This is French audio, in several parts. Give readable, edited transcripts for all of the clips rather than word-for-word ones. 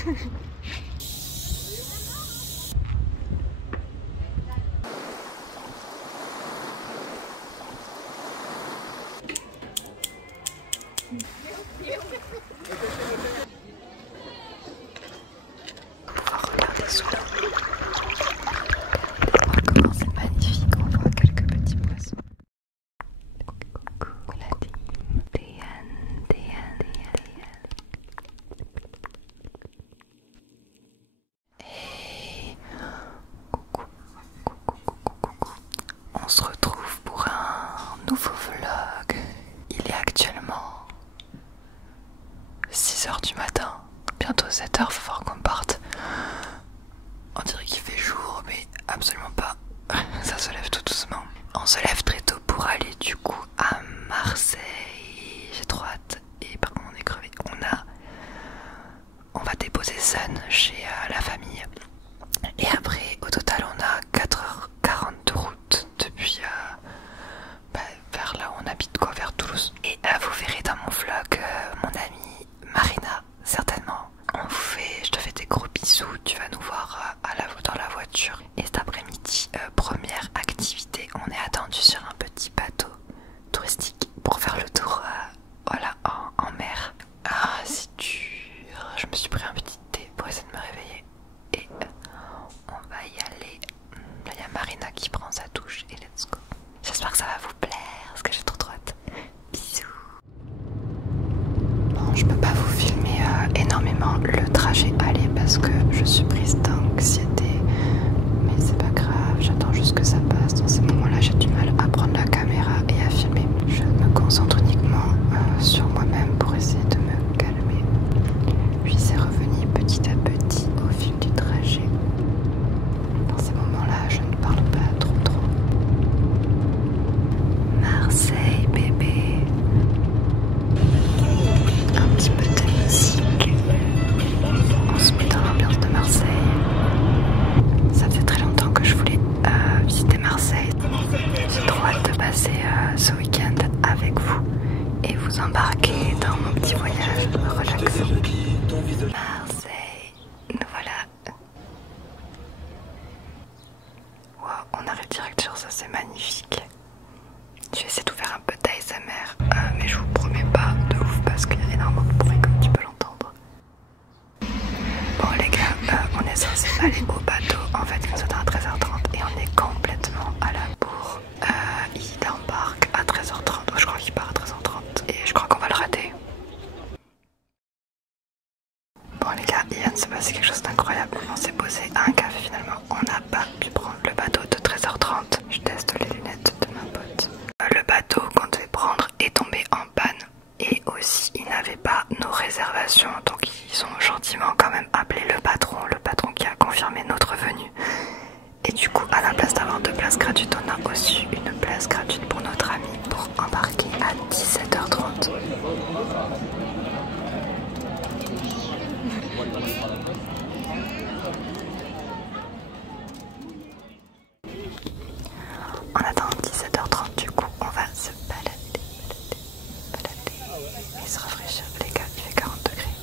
Pouvoir regarder sous l'eau. Voir comment c'est magnifique, on voit quelques petits poissons. Coucou la Diane. Hey, coucou. On se retrouve pour un nouveau vlog. Il est actuellement 6h du matin, bientôt 7h, faut voir qu'on parte. On dirait qu'il fait jour, mais absolument pas. Ça se lève tout doucement. On se lève très tôt pour aller du coup à Marseille. J'ai trop hâte. Et par contre on est crevé. On va déposer Sun chez la famille. Et après au total on a 4h40 de route depuis vers là où on habite, quoi, vers Toulouse. Et vous verrez dans mon vlog mon amie Marina, certainement. Je te fais des gros bisous, tu vas nous voir dans la voiture. Et cet après-midi, première activité, on est attendu sur un petit bateau touristique pour faire le tour voilà, en mer. Ah, c'est dur, je me suis pris un petit thé pour essayer de me réveiller. Et on va y aller. Là, il y a Marina qui prend sa douche et let's go. J'espère que ça va vous plaire, parce que j'ai trop hâte. Bisous. Bon, je peux pas vous filmer énormément le trajet aller parce que je suis prise d'anxiété. Mais c'est pas grave, j'attends juste que ça passe. Dans ces moments-là, j'ai du mal à prendre la caméra et à filmer. Je me concentre uniquement sur moi-même pour essayer de me calmer. Puis c'est revenu petit à petit au fil du trajet. Dans ces moments-là, je ne parle pas trop. Marseille, bébé. Un petit peu de musique. On se met dans l'ambiance de Marseille. Ça fait très longtemps que je voulais visiter Marseille. J'ai trop hâte de passer ce week-end avec vous et vous embarquer dans mon petit voyage relaxant. Marseille, nous voilà. Wow, on arrive direct sur ça, c'est magnifique. Je vais essayer de vous faire un peu d'ASMR, mais je vous promets pas de ouf parce qu'il y a énormément de bruit comme tu peux l'entendre. Bon les gars, on est censé aller au bateau, en fait il nous attend à 13h30 et on est complètement à la bourre. Il embarque à 13h30, je crois qu'il part à 13h30 et je crois qu'on va le rater. Bon les gars, il vient de se passer quelque chose d'incroyable, on s'est posé à un café finalement, on n'a pas pu prendre le bateau de 13h30. Je teste les lunettes de ma pote. Le bateau qu'on devait prendre est tombé en panne et aussi ils n'avaient pas nos réservations, donc ils ont gentiment quand même appelé le patron qui a confirmé notre venue. Et du coup à la place d'avoir 2 places gratuites, on a aussi une place gratuite pour notre ami pour embarquer à 17h30. En attendant 17h30, du coup, on va se balader et se rafraîchir. Les gars, il fait 40 degrés.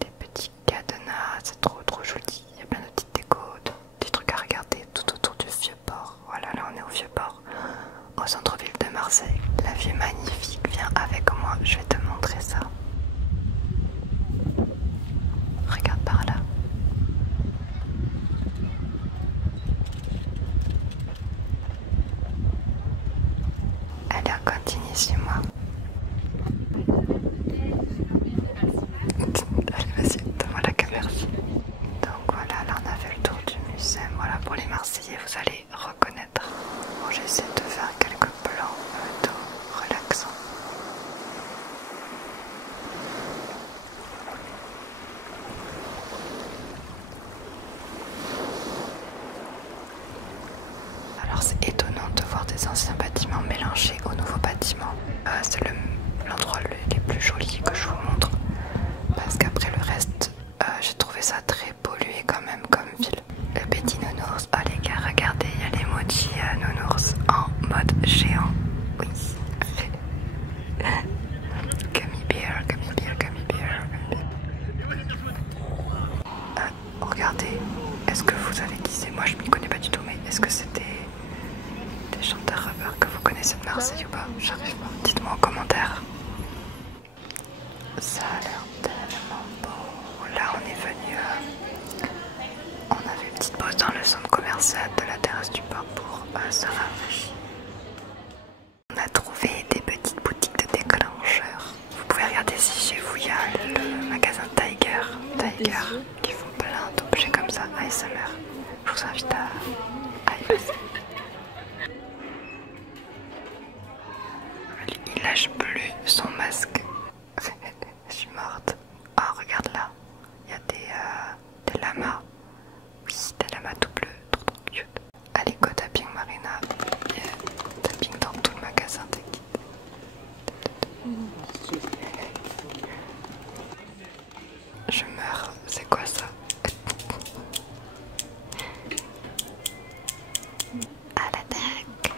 Des petits cadenas, c'est trop joli. Il y a plein de petites décos, des trucs à regarder tout autour du Vieux-Port. Voilà, là on est au Vieux-Port, au centre-ville de Marseille. La vue est magnifique, viens avec moi, je vais te montrer ça. Regarde par là. Allez, on continue chez moi. Allez, vas-y, donne-moi la caméra. Donc voilà, là on a fait le tour du musée. Voilà, pour les Marseillais, vous allez reconnaître. Bon, j'essaie de faire quelques plans d'eau relaxants. Alors c'est étonnant de voir des anciens bâtiments mélangés aux nouveaux bâtiments. C'est l'endroit les plus jolis que je vous montre. Parce qu'après le reste, j'ai trouvé ça très pollué quand même comme ville. Le petit nounours, oh les gars, regardez, il y a l'emoji Est-ce que c'est des chanteurs rappeurs que vous connaissez de Marseille ou pas? J'arrive pas. Dites-moi en commentaire. Ça a l'air tellement beau. Là, on est venu. On a fait une petite pause dans le centre commercial de la terrasse du port pour se rafraîchir. On a trouvé des petites boutiques de déclencheurs. Vous pouvez regarder si chez vous il y a le magasin Tiger qui font plein d'objets comme ça, ASMR. Je vous invite à y passer. Il lâche plus son masque. Je suis morte. Oh, regarde là, il y a des lamas. Oui, des lamas tout bleus, trop cute. Allez, go tapping Marina. Yeah. Tapping dans tout le magasin, t'inquiète. Je meurs, c'est quoi ça? À l'attaque.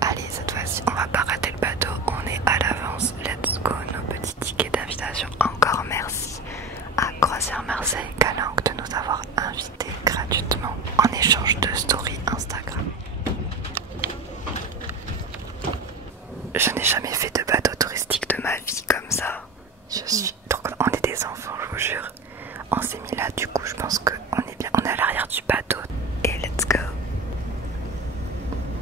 Allez, cette fois-ci, on va pas rater le bateau, on est à l'avance. Let's go, nos petits tickets d'invitation. Encore merci à Croisière Marseille Calanque de nous avoir invités gratuitement en échange de stories Instagram. Je n'ai jamais fait de bateau touristique de ma vie comme ça. Je suis trop contente. On est des enfants, je vous jure. On s'est mis là, du coup, je pense qu'on est bien. On est à l'arrière du bateau et let's go.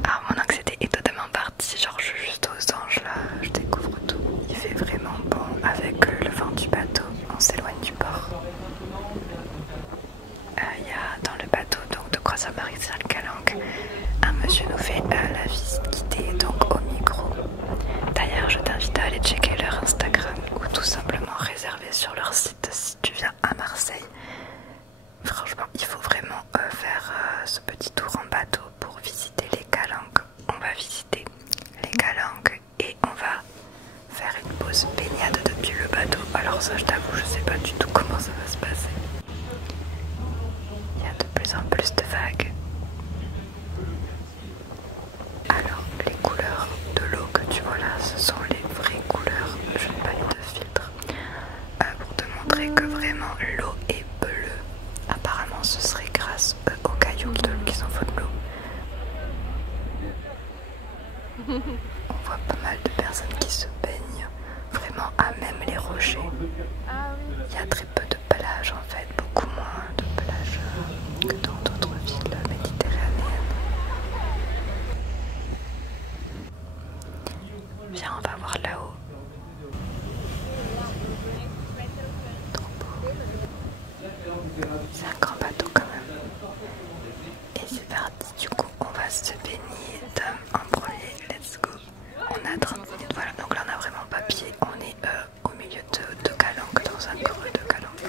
Ah, mon anxiété est totalement partie. Genre, je suis juste aux anges là. Je découvre tout. Il fait vraiment bon avec le vent du bateau. On s'éloigne du port. Il y a dans le bateau donc de Croisière Marseille Calanque, un monsieur nous fait la visite guidée donc au micro. D'ailleurs, je t'invite à aller checker leur Instagram ou tout simplement réserver sur leur site si tu viens à Marseille. Franchement, il faut vraiment faire ce petit tour en bateau pour visiter les calanques. On va visiter les calanques et on va faire une pause baignade depuis le bateau. Alors ça, je t'avoue, je sais pas du tout comment ça va se passer. Il y a de plus en plus de vagues. Alors, les couleurs de l'eau que tu vois là, ce sont les vraies couleurs. Je n'ai pas mis de filtre pour te montrer que vraiment l'eau est bleue. Apparemment, ce serait grâce aux cailloux qui s'en foutent de l'eau. On voit pas mal de personnes qui se baignent vraiment à même les rochers. Il y a très peu de plages en fait, beaucoup moins de plages que dans d'autres villes méditerranéennes. Viens, on va voir là-haut. Trop beau. C'est un grand bateau quand même. Et c'est parti, du coup on va se baigner en premier, let's go. On a 30 minutes, voilà, donc là on a vraiment pas pied. On est au milieu de calanques, dans un creux de calanques.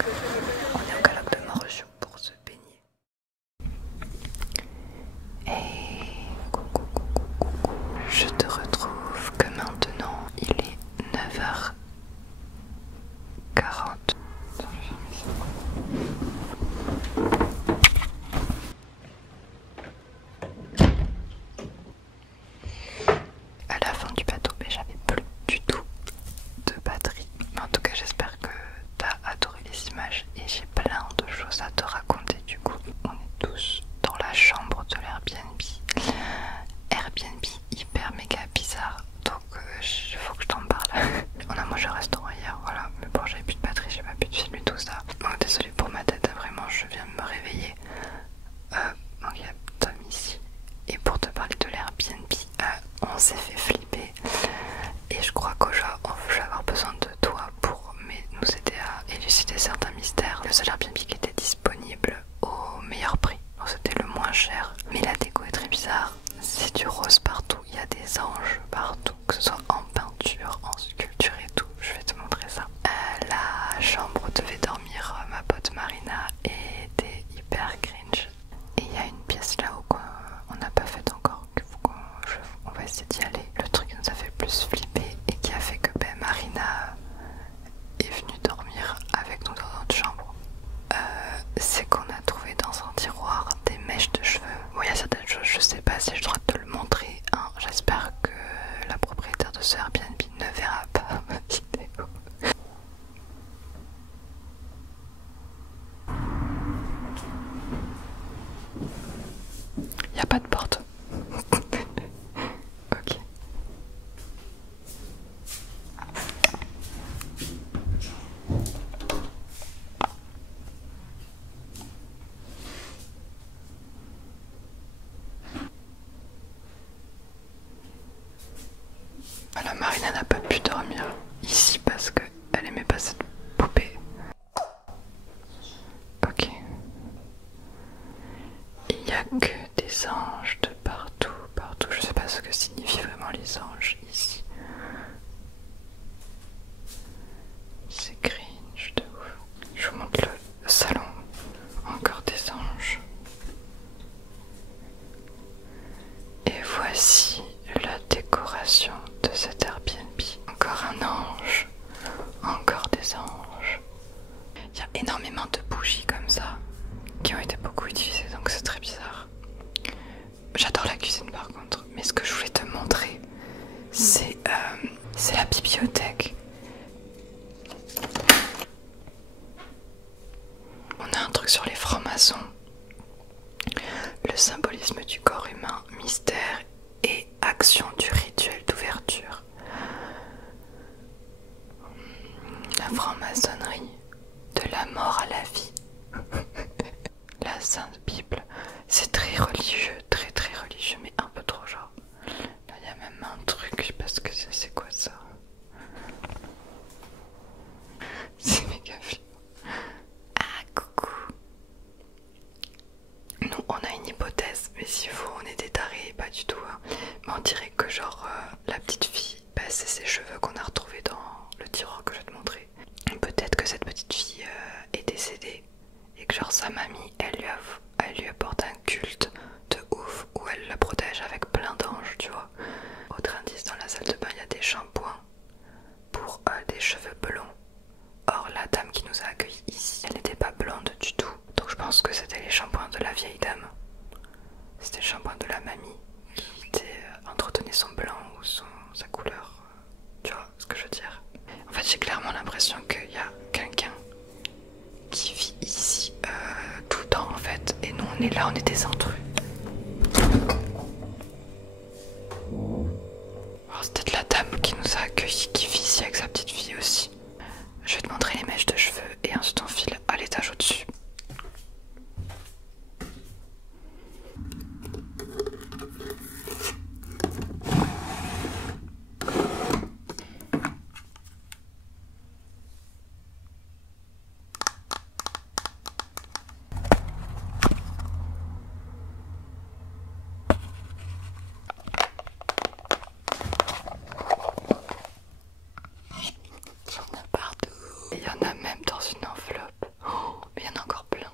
La Marina n'a pas pu dormir ici parce qu'elle aimait pas cette poupée. Ok. Il n'y a que des anges de partout, partout. Je sais pas ce que signifient vraiment les anges ici. C'est cringe de ouf. Je vous montre le salon. Encore des anges. Et voici la décoration de cet Airbnb. Encore un ange. Encore des anges. Il y a énormément de bougies comme ça qui ont été beaucoup utilisées, donc c'est très bizarre. J'adore la cuisine par contre, mais ce que je voulais te montrer, c'est la bibliothèque. On a un truc sur les francs-maçons. Le symbolisme du corps humain, mystère et action du rituel d'ouverture. La franc-maçonnerie, de la mort à la vie. La Sainte Bible, c'est très religieux, très très religieux, mais un peu trop genre. Là il y a même un truc, je sais pas ce que c'est quoi ça. C'est méga flippant. Ah coucou. Nous on a une hypothèse, mais si vous on est des tarés, pas du tout hein. Mais on dirait que genre la petite fille, bah, c'est ses cheveux qu'on a retrouvés dans le tiroir que je vais te montrer. Peut-être que cette petite fille est décédée et que genre sa mamie elle lui apporte un culte de ouf où elle la protège avec plein d'anges, tu vois. Autre indice, dans la salle de bain il y a des shampoings pour des cheveux blonds. Or la dame qui nous a accueillis ici, elle n'était pas blonde du tout, donc je pense que c'était les shampoings de la vieille dame. C'était le shampoing de la mamie qui entretenait son blanc ou sa couleur, tu vois ce que je veux dire. En fait j'ai clairement l'impression qu'il y a quelqu'un qui vit ici tout le temps en fait, et nous on est là, on est des intrus. Alors c'est peut-être la dame qui nous a accueillis qui vit ici avec sa petite fille aussi. Je vais te montrer les mèches de cheveux et ensuite on file à l'étage au-dessus. Il y en a même dans une enveloppe. Oh, mais il y en a encore plein.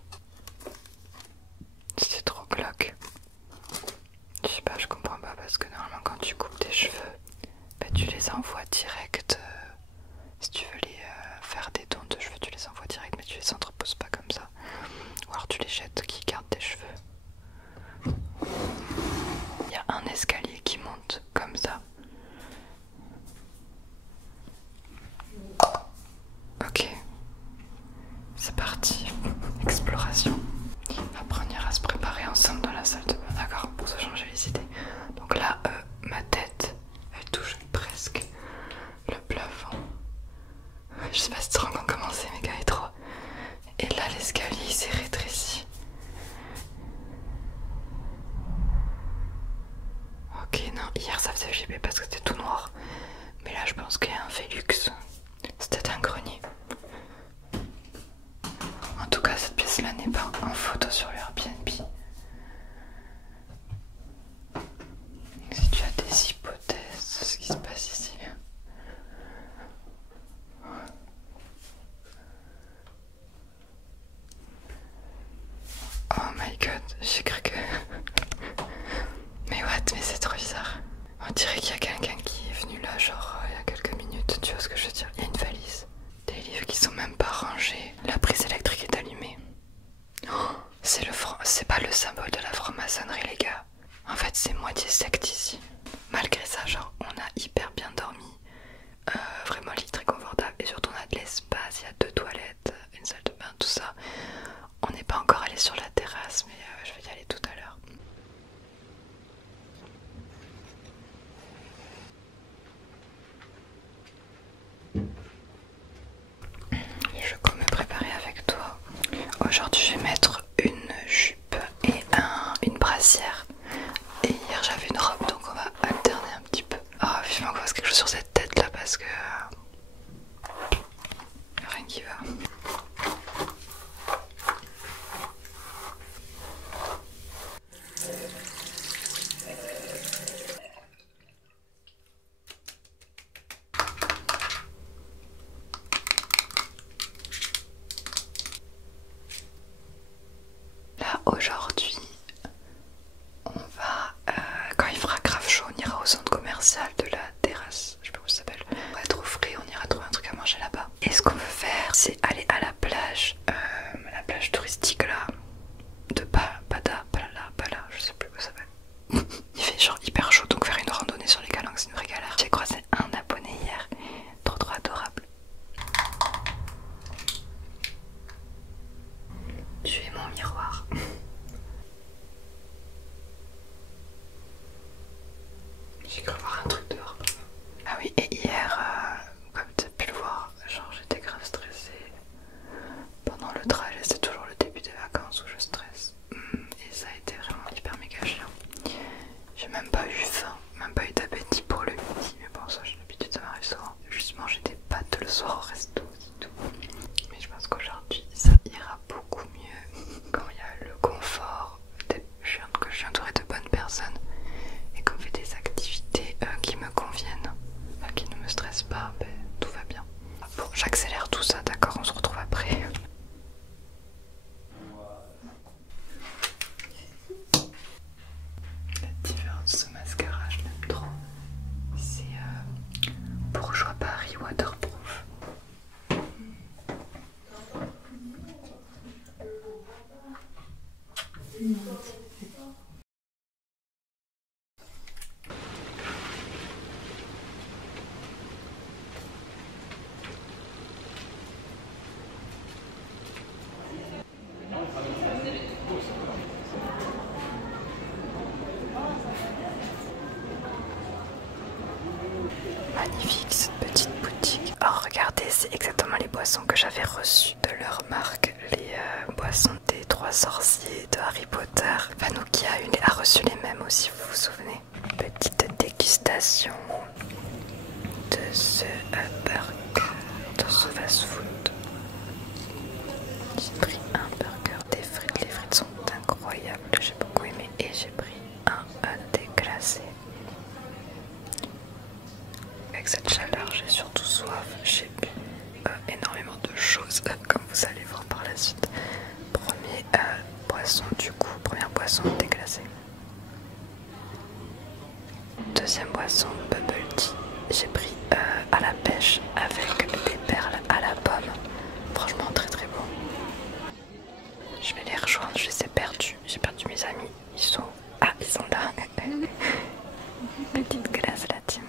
C'est trop glauque. Je sais pas, je comprends pas parce que normalement quand tu coupes tes cheveux, bah, tu les envoies direct. Si tu veux les faire des tons de cheveux, tu les envoies direct, mais tu les entreposes pas comme ça. Ou alors tu les jettes qui gardent tes cheveux. Il y a un escalier qui monte comme ça. Ok, c'est parti, exploration. Après on ira se préparer ensemble dans la salle de bain, d'accord, pour se changer les idées. Donc là, ma tête, elle touche presque le plafond. Je sais pas si tu te rends compte comment c'est méga étroit. Et là l'escalier il s'est rétréci. Ok, non, hier ça faisait flipper parce que c'était tout noir. Mais là je pense qu'il y a un Velux. C'était un grenier. En tout cas cette pièce là n'est pas en photo sur l'Airbnb. Si tu as des hypothèses de ce qui se passe ici. Oh my god, j'ai cru que... Mais what, mais c'est trop bizarre. On dirait qu'il y a quelqu'un qui est venu là genre il y a quelques minutes, tu vois ce que je veux dire. Il y a une valise, des livres qui sont même pas rangés, la prise électrique est allumée. Oh, c'est pas le symbole de la franc-maçonnerie les gars. En fait c'est moitié secte ici. Malgré ça genre on a hyper bien dormi. Vraiment lit très confortable et surtout on a de l'espace, il y a 2 toilettes, une salle de bain, tout ça. On n'est pas encore allé sur la terrasse mais je vais y aller tout à l'heure. Je vais me préparer avec toi. Aujourd'hui je vais mettre une jupe et une brassière. Et hier j'avais une robe donc on va alterner un petit peu. Ah vivement qu'on fasse quelque chose sur cette magnifique cette petite boutique. Oh regardez, c'est exactement les boissons que j'avais reçues de leur marque. Les boissons des 3 sorciers de Harry Potter. Vanouki a reçu les mêmes aussi, vous vous souvenez. Petite dégustation de ce burger, de ce fast food. J'ai pris un burger, des frites, les frites sont incroyables, j'ai beaucoup aimé. Et j'ai pris un déglacé. Avec cette chaleur, j'ai surtout soif, j'ai bu énormément de choses, comme vous allez voir par la suite. Première boisson déglacée. Deuxième boisson, bubble tea. J'ai pris à la pêche avec des perles à la pomme. Franchement très très bon. Je vais les rejoindre, je les ai perdus. J'ai perdu mes amis. Ils sont là. Petite glace la team.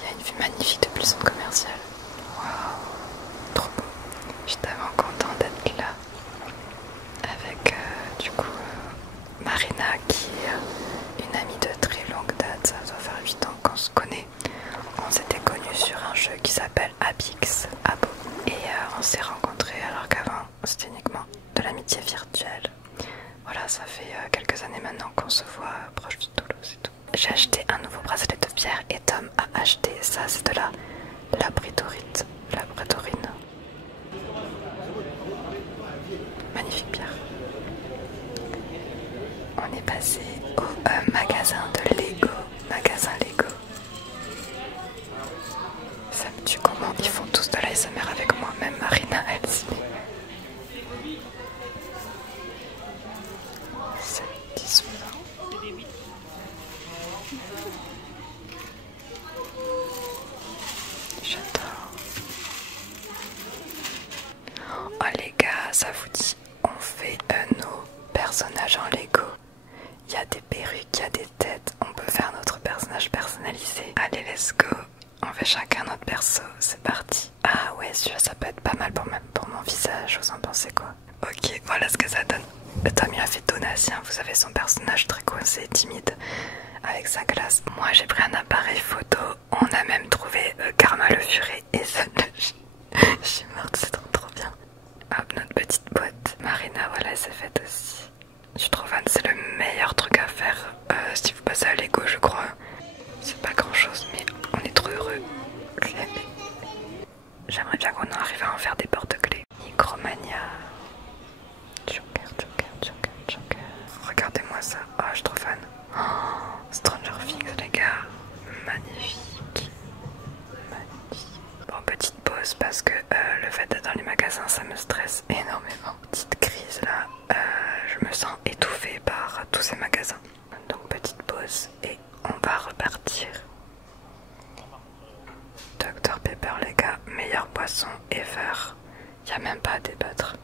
Il y a une vue magnifique depuis le centre commercial. Waouh, trop beau. J'étais vraiment contente d'être là. Avec Marina qui est une amie de très longue date. Ça doit faire 8 ans qu'on se connaît. On s'était connus sur un jeu qui s'appelle Apix, Abo. Et on s'est rencontrés alors qu'avant c'était uniquement de l'amitié virtuelle. Voilà, ça fait quelques années maintenant qu'on se voit proche de Toulouse et tout. J'ai acheté un nouveau bracelet de pierre et Tom a acheté ça, c'est de la labradorite, labradorine. Magnifique pierre. On est passé au magasin de Lego, Ça me tue comment ils font tous de l'ASMR avec moi, même Marina, elle s'y met. J'adore. Oh les gars, ça vous dit, on fait nos personnages en Lego. Il y a des perruques, il y a des têtes, on peut faire notre personnage personnalisé. Allez, let's go. On fait chacun notre perso, c'est parti. Ah ouais, celui-là ça peut être pas mal pour mon visage, vous en pensez quoi? Ok, voilà ce que ça donne. Tom il a fait Donatien, vous savez son personnage très coincé, timide, avec sa glace. Moi j'ai pris un appareil photo, on a même trouvé Karma le Furet et ça, je suis morte, c'est trop bien. Hop, notre petite boîte. Marina, voilà, elle s'est faite aussi. Je suis trop fan, c'est le meilleur truc à faire si vous passez à Lego, je crois. C'est pas grand chose, mais on est trop heureux. J'aimerais bien qu'on arrive à en faire des porte-clés. Micromania. Joker. Regardez-moi ça. Oh, je suis trop fan. Oh, Stranger Things, les gars. Magnifique. Bon, petite pause parce que le fait d'être dans les magasins, ça me stresse énormément. Petite crise là. Je me sens étouffée par tous ces magasins. Donc, petite pause et on va repartir. Dr Pepper, les gars, meilleure boisson ever. Y a même pas à débattre.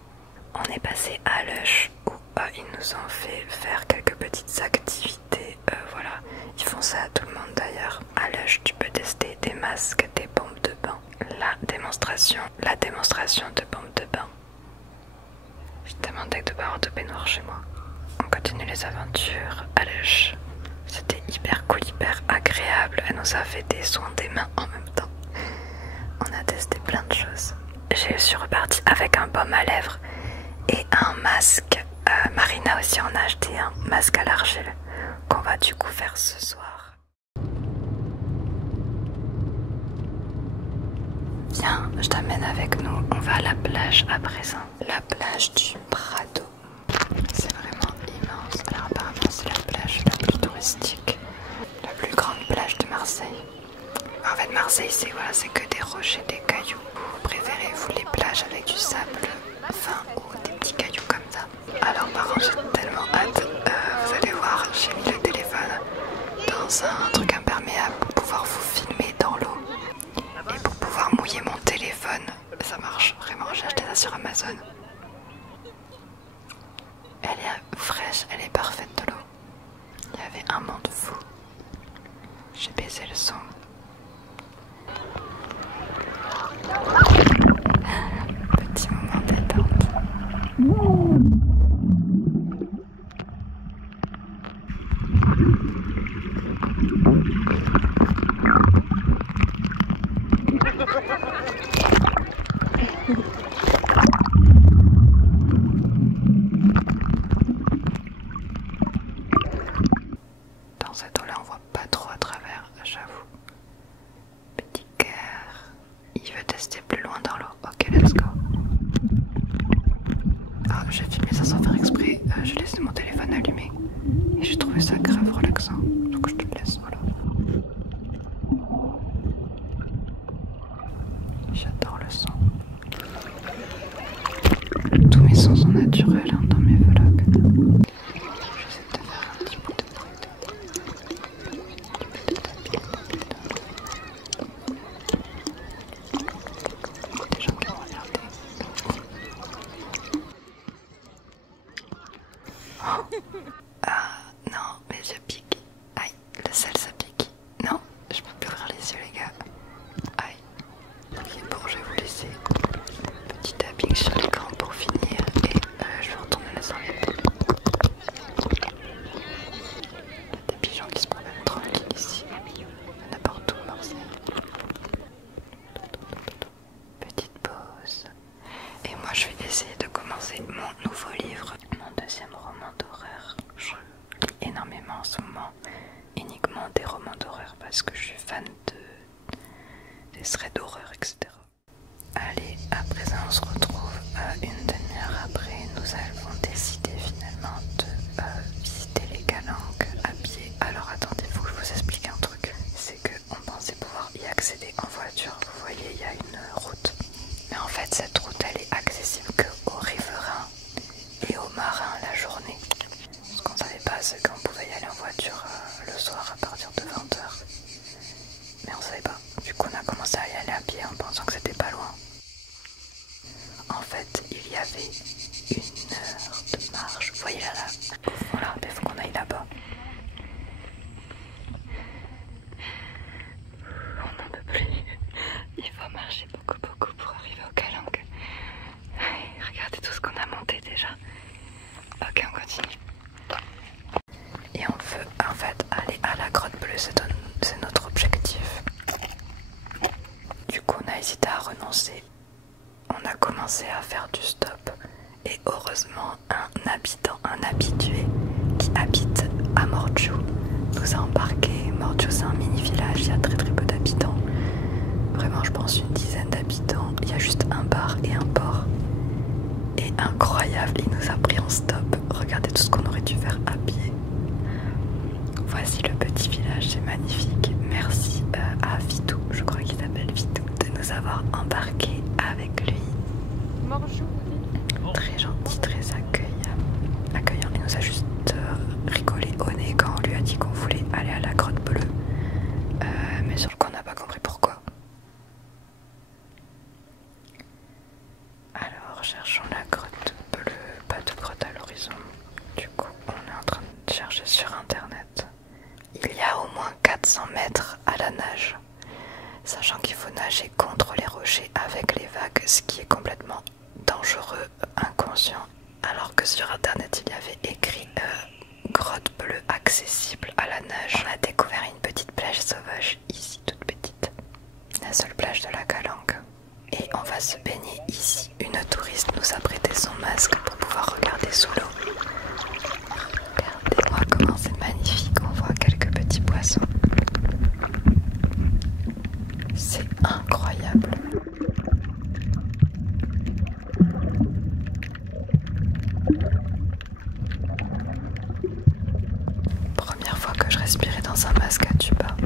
On est passé à Lush où ils nous ont fait faire quelques petites activités. Voilà, ils font ça à tout le monde d'ailleurs. À Lush, tu peux tester des masques, des pompes de bain. La démonstration de pompes de bain. Je suis tellement deg de pas avoir de baignoire chez moi. On continue les aventures à Lush. C'était hyper cool, hyper agréable. Elle nous a fait des soins des mains en même temps. On a testé plein de choses. Je suis repartie avec un baume à lèvres et un masque. Marina aussi en a acheté un masque à l'argile qu'on va du coup faire ce soir. Viens, je t'amène avec nous. On va à la plage à présent. La plage du Prado. C'est vraiment immense. Alors apparemment c'est la plage la plus touristique. La plus grande plage de Marseille. En fait Marseille c'est voilà, c'est que des rochers, des cailloux. Préférez-vous les plages avec du sable fin ou des petits cailloux comme ça? Alors par contre j'ai tellement hâte, vous allez voir, j'ai mis le téléphone dans un truc imperméable pour pouvoir vous filmer dans l'eau. Et pour pouvoir mouiller mon téléphone, ça marche vraiment, j'ai acheté ça sur Amazon. Elle est fraîche, elle est parfaite de l'eau. Il y avait un monde fou. J'ai baissé le son. Petit moment détente. j'avoue. Petit cœur. Il veut tester plus loin dans l'eau. Ok, let's go. Ah, j'ai filmé ça sans faire exprès. J'ai laissé mon téléphone allumé. Et j'ai trouvé ça grave relaxant. Donc je te le laisse, voilà. J'adore le son. Tous mes sons sont naturels hein, dans mes vlogs. J'essaie de te faire un petit peu de bruit. Des gens qui vont regarder. Ah non, mes yeux piquent. Aïe, le sel ça pique. Non, je peux plus ouvrir les yeux les gars. Aïe. Ok, bon, je vais vous laisser. Petit tapping sur l'écran pour finir et je vais retourner la serviette. Il y a des pigeons qui se promènent tranquilles ici. Il y en a partout à Marseille. Petite pause. Et moi je vais essayer de commencer mon nouveau livre, mon deuxième roman d'horreur. Je lis énormément en ce moment, uniquement des romans d'horreur parce que je suis fan des threads d'horreur, etc. Allez, à présent on se retrouve une demi-heure après. Nous avons décidé finalement de visiter les Calanques à pied. Alors attendez, faut que je vous explique un truc. C'est qu'on pensait pouvoir y accéder en voiture. Vous voyez, il y a une route. Mais en fait, cette route, elle est accessible qu'aux riverains et aux marins la journée. Ce qu'on savait pas, c'est qu'on pouvait y aller en voiture le soir à partir de 20h. Mais on savait pas. Du coup, on a commencé à y aller à pied en pensant que c'était pas loin. En fait, il y avait 1 heure de marche. Vous voyez là, au fond là, il faut qu'on aille là-bas. On n'en peut plus. Il faut marcher beaucoup pour arriver aux Calanques. Regardez tout ce qu'on a monté déjà. Ok, on continue. Et on veut en fait aller à la grotte bleue, c'est notre objectif. Du coup, on a hésité à renoncer. On a commencé à faire du stop. Et heureusement, un habitant, un habitué qui habite à Mordjou nous a embarqué. Mordjou, c'est un mini village, il y a très peu d'habitants. Vraiment, je pense une dizaine d'habitants. Il y a juste un bar et un port. Et incroyable, il nous a pris en stop. Regardez tout ce qu'on aurait dû faire à pied. Voici le petit village, c'est magnifique. Merci à Vitou, je crois qu'il s'appelle Vitou, de nous avoir embarqués avec lui. Très gentil, très accueillant. Il nous a juste rigolé au nez quand on lui a dit qu'on voulait aller à la grotte bleue. Mais sur le coup, on n'a pas compris pourquoi. Alors, cherchons la grotte bleue. Pas de grotte à l'horizon. Du coup, on est en train de chercher sur internet. Il y a au moins 400 mètres à la nage. Sachant qu'il faut nager contre les rochers avec les vagues, ce qui est complètement dangereux, inconscient. Alors que sur internet, il y avait écrit grotte bleue accessible à la nage. On a découvert une petite plage sauvage ici, toute petite. La seule plage de la Calanque. Et on va se baigner ici. Une touriste nous a prêté son masque pour pouvoir regarder sous l'eau. Regardez-moi comment c'est magnifique, on voit quelques petits poissons. C'est incroyable. Première fois que je respirais dans un masque à tuba.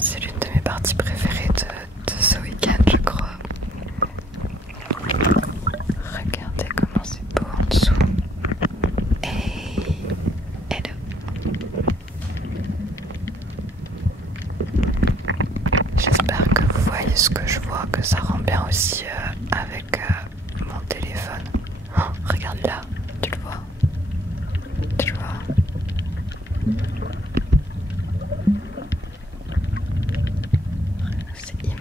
C'est l'une de mes parties préférées de ce week-end, je crois. Regardez comment c'est beau en dessous. Et hello. J'espère que vous voyez ce que je vois, que ça rend bien aussi avec mon téléphone. Oh, regarde là, tu le vois? Tu le vois? C'est immense.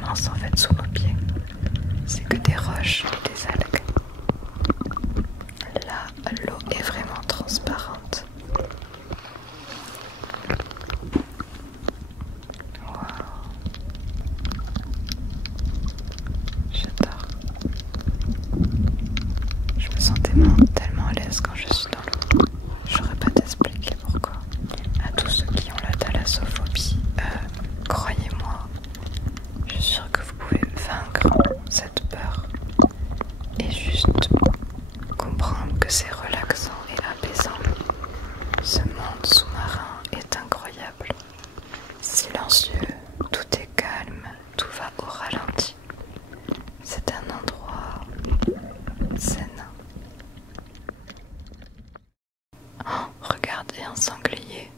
un sanglier.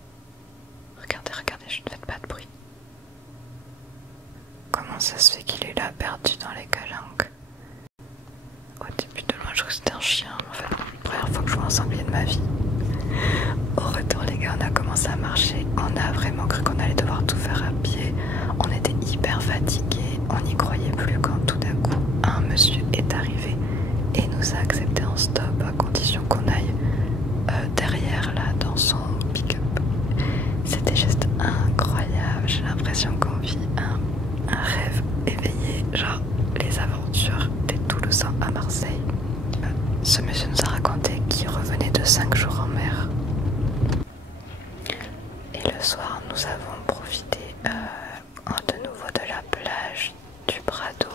Regardez, regardez, je ne fais pas de bruit. Comment ça se fait qu'il est là, perdu dans les calanques? Au début de loin, je crois que c'était un chien. En fait, la première fois que je vois un sanglier de ma vie. Au retour, les gars, on a commencé à marcher. On a vraiment cru qu'on allait devoir tout faire à pied. On était hyper fatigués. On n'y croyait plus quand tout d'un coup, un monsieur est arrivé et nous a accepté en stop à condition qu'on aille derrière là dans son pick-up. C'était juste incroyable. J'ai l'impression qu'on vit un rêve éveillé, genre les aventures des Toulousains à Marseille. Ce monsieur nous a raconté qu'il revenait de 5 jours en mer. Et le soir, nous avons profité de nouveau de la plage du Prado.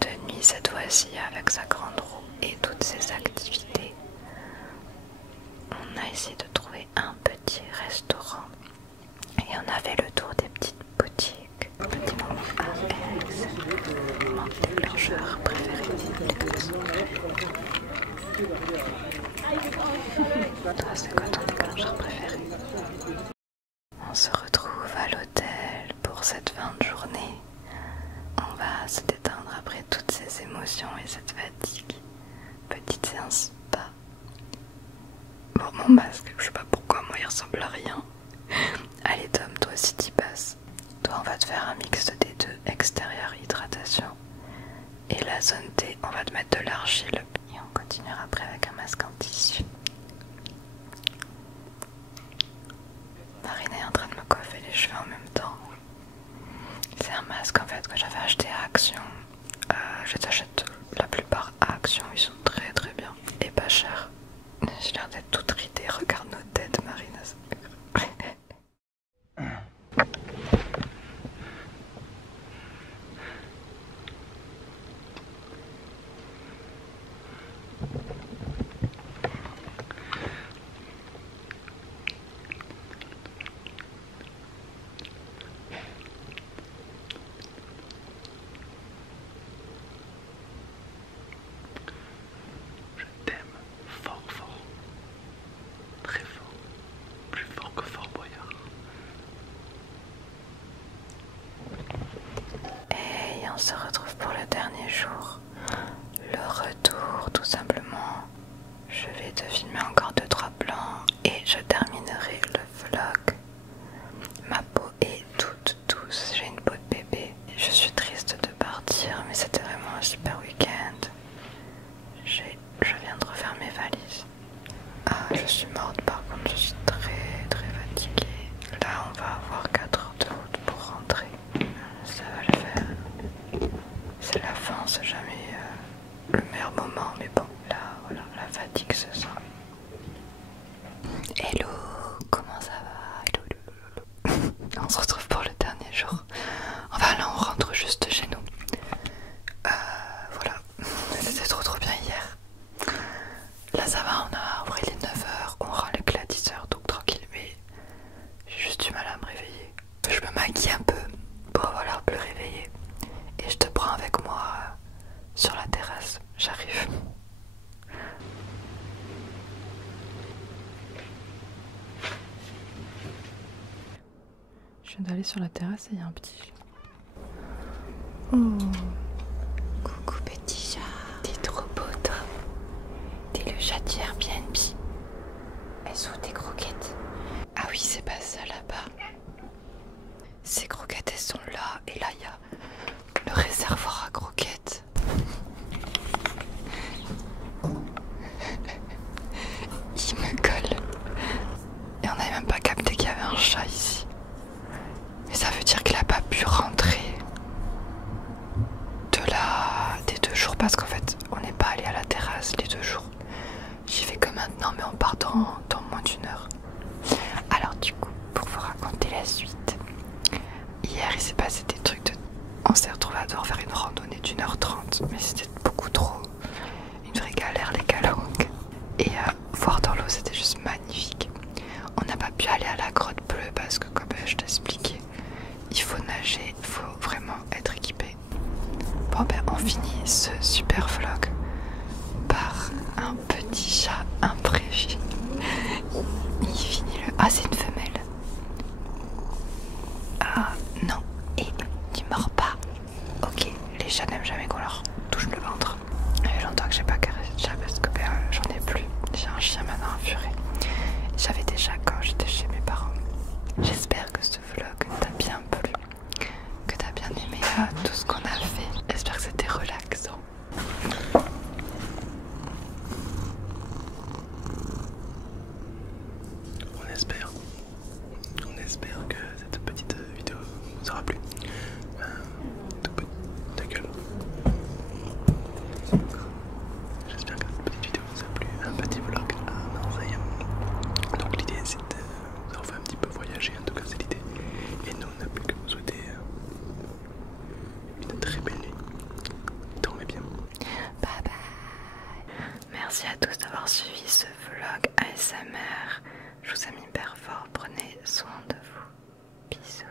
De nuit cette fois-ci avec sa grande roue et toutes ses activités. On a essayé de trouver un petit restaurant et on a fait le tour des petites boutiques. Petit moment Alex, mon déclencheur préféré. Toi, c'est quoi ton déclencheur préféré? On se retrouve à l'hôtel pour cette fin de journée. On va se détendre après toutes ces émotions et cette fatigue. Petite séance spa. Bon, mon masque, je sais pas pourquoi, moi il ressemble à rien. Allez Tom, toi aussi t'y passes. Toi on va te faire un mix des deux, extérieur hydratation. Et la zone T, on va te mettre de l'argile. Et on continuera après avec un masque en tissu. Marine est en train de me coiffer les cheveux en même temps. C'est un masque en fait que j'avais acheté à Action. Je t'achète la plupart à Action, ils sont très très bien et pas chers. J'ai l'air d'être toute ridée, regarde nos têtes Marine. On se retrouve pour le dernier jour, le retour tout simplement. Je vais te filmer encore 2-3 plans et je terminerai le vlog. Ma peau est toute douce, j'ai une peau de bébé. Je suis triste de partir mais c'était vraiment un super week-end. Je viens de refaire mes valises. Ah, je suis morte par contre, je suis très très fatiguée. Là on va avoir 4 heures de route pour rentrer. Ça va le faire. C'est la fin, c'est jamais le meilleur moment, mais bon, là, voilà, la fatigue se sent. Hello, comment ça va? Hello, hello, hello. On se retrouve pour le dernier jour. Enfin là, on rentre juste chez nous. Voilà, c'était trop bien hier. Là ça va, on a ouvert les 9h, on rend le clé à 10h, donc tranquille, mais j'ai juste du mal à me réveiller. Je me maquille un peu pour avoir l'air plus réveillée. Et je te prends avec moi sur la terrasse, j'arrive. Je viens d'aller sur la terrasse et il y a un petit chat. Oh, coucou petit chat. T'es trop beau toi. T'es le chat du Airbnb. Elles sont tes croquettes. Ah oui, c'est pas ça là-bas. Ces croquettes elles sont là et là il y a le réservoir à croquettes. Il me colle. Et on n'avait même pas capté qu'il y avait un chat ici. Mais ça veut dire qu'il n'a pas pu rentrer des 2 jours parce qu'en fait on n'est pas allé à la terrasse les 2 jours. J'y vais que maintenant mais on part dans moins d'1 heure. Alors du coup, pour vous raconter la suite, hier il s'est passé des trucs de... On s'est retrouvés à devoir faire une Ah, c'est une femelle. Ah, non. Et tu mords pas. Ok, les chats n'aiment jamais qu'on leur touche le ventre. Il y a longtemps que j'ai pas caressé de chat parce que j'en ai plus. J'ai un chien maintenant, un furet. J'avais des chats quand j'étais chez mes parents. J'espère que ce vlog t'a bien plu, que t'as bien aimé tout ce qu'on a fait. J'espère que c'était relaxant. On espère que cette petite vidéo vous aura plu. Ta gueule. J'espère que cette petite vidéo vous a plu. Un petit vlog à Marseille. Donc l'idée c'est de vous faire un petit peu voyager, en tout cas c'est l'idée. Et nous on n'a plus que vous souhaiter une très belle nuit. Dormez bien. Bye bye. Merci à tous d'avoir suivi ce vlog ASMR. Je vous aime hyper fort. Prenez soin de vous. Bisous.